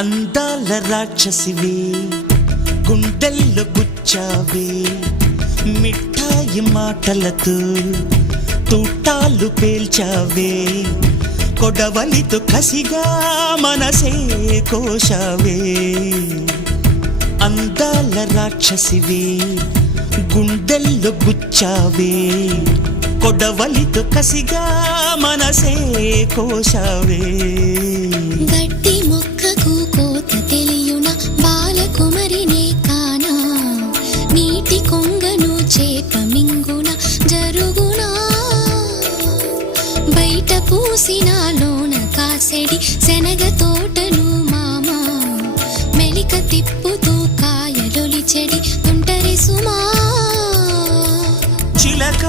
అందాల రాక్షసివే గుండెల్లో గుచ్చావే మిఠాయి మాటలతో తూటాలు పేల్చావే కొడవలితో కసిగా మనసే కోశావే అందాల రాక్షసివే గుండెల్లో గుచ్చావే కొడవలితో కసిగా మనసే కోశావే గట్టి మొక్కకు కోత తెలియున బాలకుమరినే కానా నీటి కొంగను చేప మింగున జరుగునా బయట పూసినాలోన కాసెడి శనగ తోటను మామా మెలిక తిప్పుతూ కాయలొలి చెడి తుంటరి సుమా చిలక